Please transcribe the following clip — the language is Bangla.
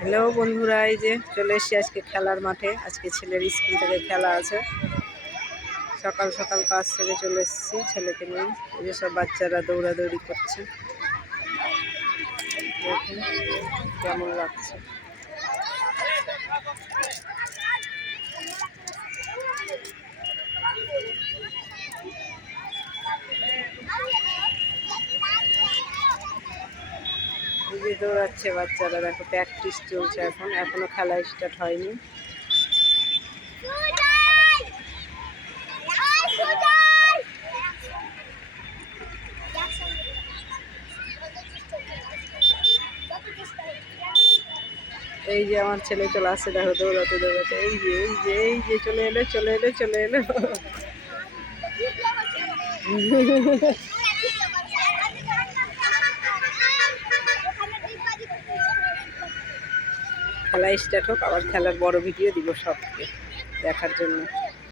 হ্যালো বন্ধুরা, এই যে চলে এসেছি আজকে খেলার মাঠে। আজকে ছেলের স্কুল থেকে খেলা আছে। সকাল সকাল কাজ থেকে চলে এসেছি ছেলেকে নিয়ে। এই যে সব বাচ্চারা দৌড়াদৌড়ি করছে, দেখুন কেমন লাগছে। এই যে দৌড়াচ্ছে বাচ্চারা, দেখো প্র্যাকটিস চলছে, এখনো খেলা স্টার্ট হয়নি। এই যে আমার ছেলে চলে আসছে, দেখো দৌড়াতে দৌড়াতে। এই যে এই যে এই যে চলে এলো চলে এলো চলে এলো। খেলা স্টার্ট হোক, আবার খেলার বড় ভিডিও দিব সবকে দেখার জন্য।